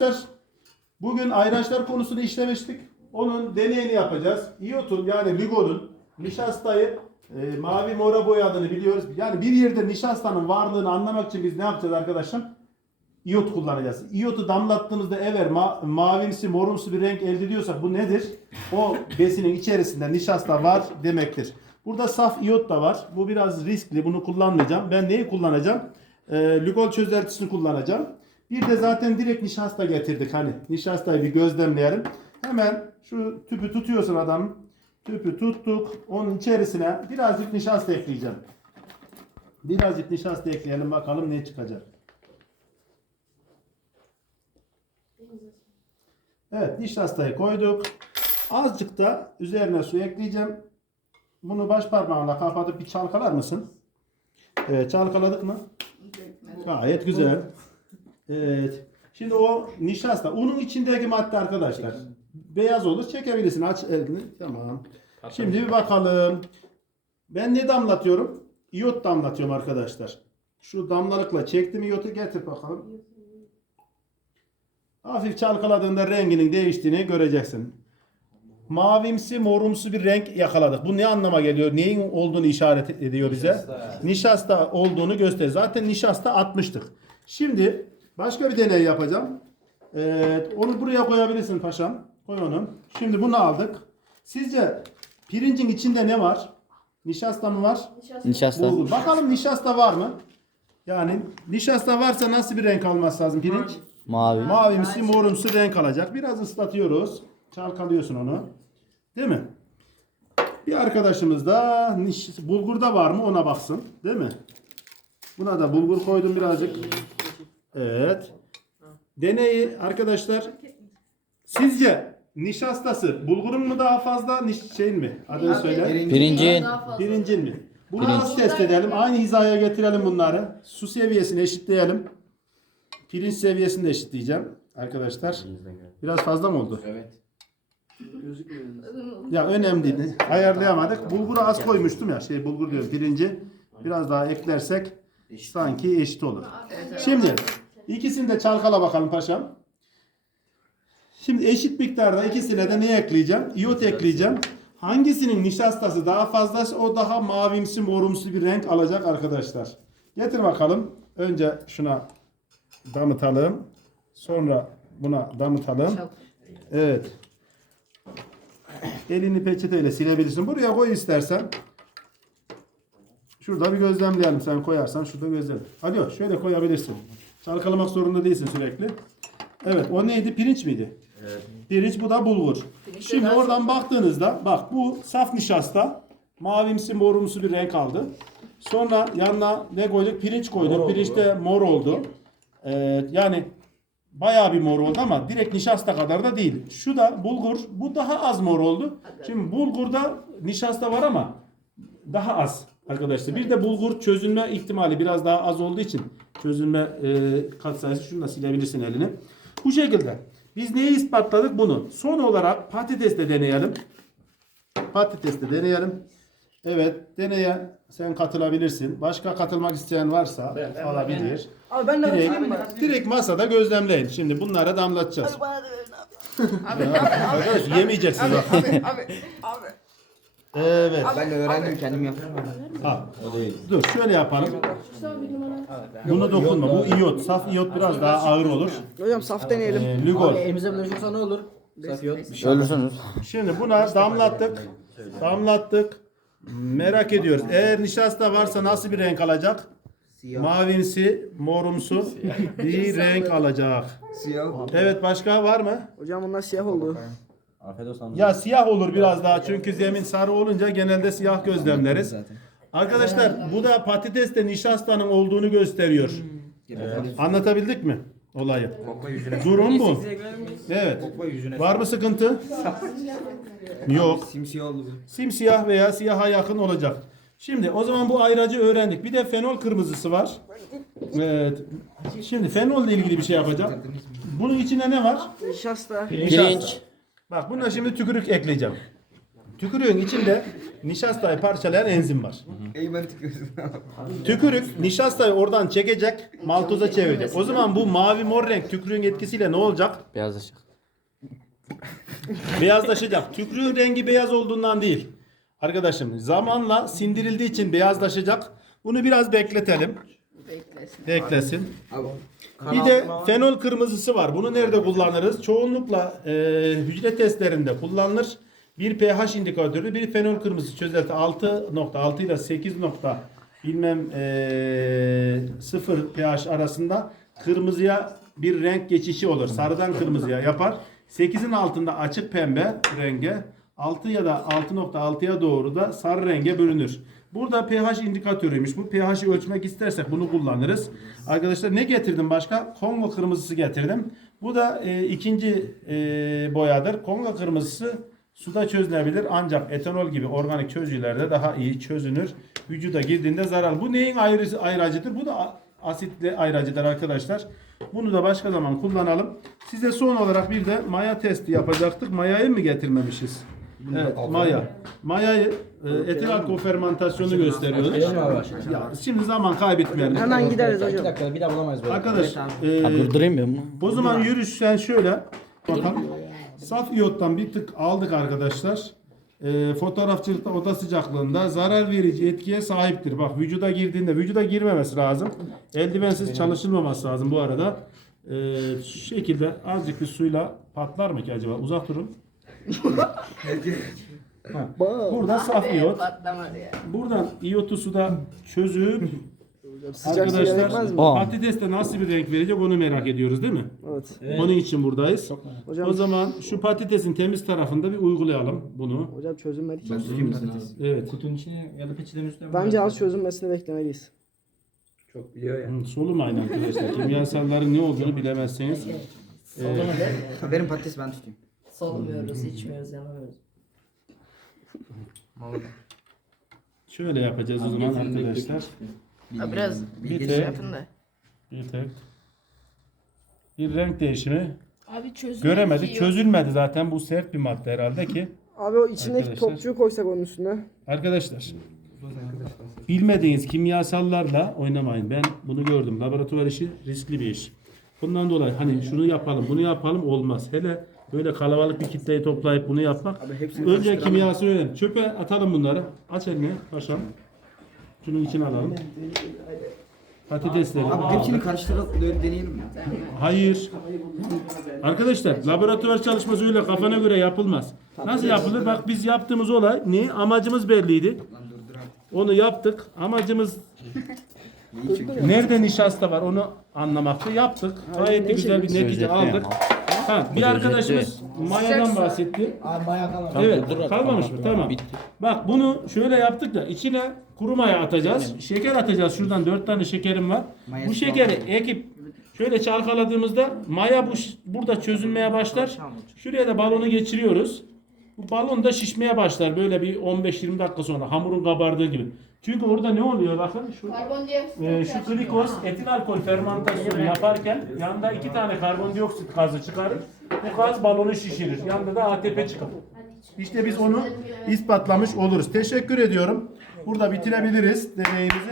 Arkadaşlar, Bugün ayraçlar konusunu işlemiştik. Onun deneyini yapacağız. İyotun yani Lügo'nun nişastayı e, mavi mora boyadığını biliyoruz. Yani bir yerde nişastanın varlığını anlamak için biz ne yapacağız arkadaşlar? İyot kullanacağız. İyotu damlattığımızda eğer ma- mavimsi morumsu bir renk elde ediyorsak bu nedir? O besinin içerisinde nişasta var demektir. Burada saf iyot da var. Bu biraz riskli. Bunu kullanmayacağım. Ben neyi kullanacağım? E, Lügol çözeltisini kullanacağım. Bir de zaten direkt nişasta getirdik hani. Nişastayı bir gözlemleyelim. Hemen şu tüpü tutuyorsun adam. Tüpü tuttuk. Onun içerisine birazcık nişasta ekleyeceğim. Birazcık nişasta ekleyelim bakalım ne çıkacak. Evet nişastayı koyduk. Azıcık da üzerine su ekleyeceğim. Bunu baş parmağınla kapatıp bir çalkalar mısın? Evet çalkaladık mı? Gayet güzel. Evet. Şimdi o nişasta. Unun içindeki madde arkadaşlar. Beyaz olur. Çekebilirsin. Aç elini. Tamam. Şimdi bir bakalım. Ben ne damlatıyorum? İyot damlatıyorum arkadaşlar. Şu damlalıkla çektim iyotu getir bakalım. Hafif çalkaladığında renginin değiştiğini göreceksin. Mavimsi, morumsu bir renk yakaladık. Bu ne anlama geliyor? Neyin olduğunu işaret ediyor bize? Nişasta olduğunu gösteriyor. Zaten nişasta atmıştık. Şimdi başka bir deney yapacağım. Evet, onu buraya koyabilirsin paşam. Koy onu. Şimdi bunu aldık. Sizce pirincin içinde ne var? Nişasta mı var? Nişasta. Bulgur. Bakalım nişasta var mı? Yani nişasta varsa nasıl bir renk alması lazım pirinç? Mavi. Mavimsi, morumsu renk alacak. Biraz ıslatıyoruz. Çalkalıyorsun onu. Değil mi? Bir arkadaşımız da niş- bulgurda var mı ona baksın. Değil mi? Buna da bulgur koydum birazcık. Evet. Deneyi arkadaşlar sizce nişastası bulgurun mu daha fazla niş şeyin mi? Adını söyle. Pirincin. Birincin mi? Bunu Pirinç. nasıl test edelim? Aynı hizaya getirelim bunları. Su seviyesini eşitleyelim. Pirinç seviyesini de eşitleyeceğim arkadaşlar. Biraz fazla mı oldu? Evet. Ya önemli değil. Ayarlayamadık. Bulguru az koymuştum ya. Şey bulgur diyorum pirinci. Biraz daha eklersek sanki eşit olur. Şimdi ikisini de çalkala bakalım paşam. Şimdi eşit miktarda ikisine de ne ekleyeceğim? İyot ekleyeceğim. Hangisinin nişastası daha fazlaysa o daha mavimsi morumsu bir renk alacak arkadaşlar. Getir bakalım. Önce şuna damıtalım. Sonra buna damıtalım. Evet. Elini peçeteyle silebilirsin. Buraya koy istersen. Şurada bir gözlemleyelim. Sen koyarsan şurada gözlem. Hadi şöyle koyabilirsin. Çalkalamak zorunda değilsin sürekli. Evet o neydi? Pirinç miydi? Pirinç bu da bulgur. Şimdi oradan baktığınızda bak bu saf nişasta mavimsi morumsu bir renk aldı. Sonra yanına ne koyduk? Pirinç koyduk. Pirinç de mor oldu. Ee, yani bayağı bir mor oldu ama direkt nişasta kadar da değil. Şu da bulgur. Bu daha az mor oldu. Şimdi bulgurda nişasta var ama daha az arkadaşlar. Bir de bulgur çözülme ihtimali biraz daha az olduğu için çözülme e, katsayısı şunu da silebilirsin elini. Bu şekilde. Biz neyi ispatladık bunu? Son olarak patatesle deneyelim. Patatesle deneyelim. Evet, deneye sen katılabilirsin. Başka katılmak isteyen varsa alabilir. Abi ben de katılayım mı? Direkt, direkt masada gözlemleyin. Şimdi bunlara damlatacağız. Bana da verin abi. Arkadaş yemeyeceksin bak. Abi, abi, abi. Evet. Ben de öğrendim kendim yapıyorum. Al. Dur şöyle yapalım. Bunu dokunma. Bu iyot. Saf iyot biraz daha ağır olur. Hocam saf deneyelim. Ee, Lugol. Elimize bulaşırsa ne olur? Safiyot. Ölürsünüz. Şimdi buna damlattık. Damlattık. Merak ediyoruz. Eğer nişasta varsa nasıl bir renk alacak? Mavimsi, morumsu bir renk alacak. Siyah. Evet başka var mı? Hocam bunlar siyah oldu. Afiyet olsun. Ya siyah olur biraz daha çünkü zemin sarı olunca genelde siyah gözlemleriz. Arkadaşlar bu da patateste nişastanın olduğunu gösteriyor. Anlatabildik mi olayı? Durum bu. Evet. Var mı sıkıntı? Yok. Simsiyah oldu. Simsiyah veya siyaha yakın olacak. Şimdi o zaman bu ayracı öğrendik. Bir de fenol kırmızısı var. Evet. Şimdi fenol ile ilgili bir şey yapacağım. Bunun içinde ne var? Nişasta. Pirinç. Bak buna şimdi tükürük ekleyeceğim. Tükürüğün içinde nişastayı parçalayan enzim var. Eymen tıkıyorsun. Tükürük nişastayı oradan çekecek, maltoza çevirecek. O zaman bu mavi mor renk tükürüğün etkisiyle ne olacak? Beyazlaşık. Beyazlaşacak. Tükürüğün rengi beyaz olduğundan değil. Arkadaşım zamanla sindirildiği için beyazlaşacak. Bunu biraz bekletelim. Beklesin. Beklesin. Abi. Bir de fenol kırmızısı var. Bunu nerede kullanırız? Çoğunlukla e, hücre testlerinde kullanılır. Bir pH indikatörü, bir fenol kırmızısı çözelti 6.6 ile 8 nokta bilmem e, 0 pH arasında kırmızıya bir renk geçişi olur. Sarıdan kırmızıya yapar. 8'in altında açık pembe renge, 6 ya da 6.6'ya doğru da sarı renge bölünür. Burada pH indikatörüymüş. Bu pH'i ölçmek istersek bunu kullanırız. Arkadaşlar ne getirdim başka? Kongo kırmızısı getirdim. Bu da e, ikinci e, boyadır. Kongo kırmızısı suda çözülebilir ancak etanol gibi organik çözücülerde daha iyi çözünür. Vücuda girdiğinde zarar. Bu neyin ayrı, ayracıdır? Bu da asitli ayracıdır arkadaşlar. Bunu da başka zaman kullanalım. Size son olarak bir de maya testi yapacaktık. Mayayı mı getirmemişiz? Evet, maya. Mayayı e, etil alkol fermentasyonu gösteriyoruz. Ya, şimdi zaman kaybetmeyelim. Hemen gideriz Bir hocam. dakika bir daha bulamayız böyle. Arkadaş, e, Durdurayım ben bunu. o zaman yürüyüş sen şöyle bakalım. Saf iyottan bir tık aldık arkadaşlar. E, fotoğrafçılıkta oda sıcaklığında zarar verici etkiye sahiptir. Bak vücuda girdiğinde vücuda girmemesi lazım. Eldivensiz çalışılmaması lazım bu arada. E, şu şekilde azıcık bir suyla patlar mı ki acaba? Uzak durun. Ha, Burada saf iyot. Patlamadı ya. Buradan iyotu suda çözüp Sıcak su arkadaşlar? Aa. patateste nasıl bir renk verecek onu merak ediyoruz değil mi? Evet. Onun için buradayız. Hocam, O zaman şu patatesin temiz tarafında bir uygulayalım bunu. hocam çözülmedi ki. Patates. Evet. Kutunun içine ya da peçetenin üstüne Bence az çözülmesini beklemeliyiz. Çok biliyor ya. Hı, Solumayın arkadaşlar. Kimyasalların ne olduğunu bilemezseniz. Benim patates ben tutayım. Solmuyoruz, içmiyoruz, yanamıyoruz. Şöyle yapacağız o zaman arkadaşlar. Ha, biraz Bir şey tek, yapın da. bir tek. Bir renk değişimi Abi çözüm. göremedik. Çözülmedi zaten. Bu sert bir madde herhalde ki. Abi o içindeki Arkadaşlar. topçuyu koysak onun üstüne. Arkadaşlar bilmediğiniz kimyasallarla oynamayın. Ben bunu gördüm. Laboratuvar işi riskli bir iş. Bundan dolayı hani şunu yapalım, bunu yapalım olmaz. Hele böyle kalabalık bir kitleyi toplayıp bunu yapmak. Abi Önce kimyası öğren. Çöpe atalım bunları. Aç elini paşam. Şunun içine alalım. Patatesleri. Abi hepsini karıştırıp deneyelim mi? Hayır. Arkadaşlar laboratuvar çalışması öyle kafana göre yapılmaz. Nasıl yapılır? Bak biz yaptığımız olay ne? Amacımız belliydi. Onu yaptık. Amacımız nerede nişasta var onu anlamaktı. Yaptık. Gayet güzel bir netice aldık. Ha, bir arkadaşımız mayadan bahsetti. Abi bayağı kalmadı. Evet, kalmamış mı? Tamam. Bak bunu şöyle yaptık da içine kuru maya atacağız. Şeker atacağız. Şuradan dört tane şekerim var. Bu şekeri ekip şöyle çalkaladığımızda maya bu burada çözülmeye başlar. Şuraya da balonu geçiriyoruz. Bu balon da şişmeye başlar böyle bir 15-20 dakika sonra hamurun kabardığı gibi. Çünkü orada ne oluyor bakın şu Karbondioksit. ee, şu glikoz etil alkol fermentasyonu yaparken yanında iki tane karbondioksit gazı çıkarır. Bu gaz balonu şişirir. Yanında da ATP çıkar. İşte biz onu ispatlamış oluruz. Teşekkür ediyorum. Burada bitirebiliriz deneyimizi.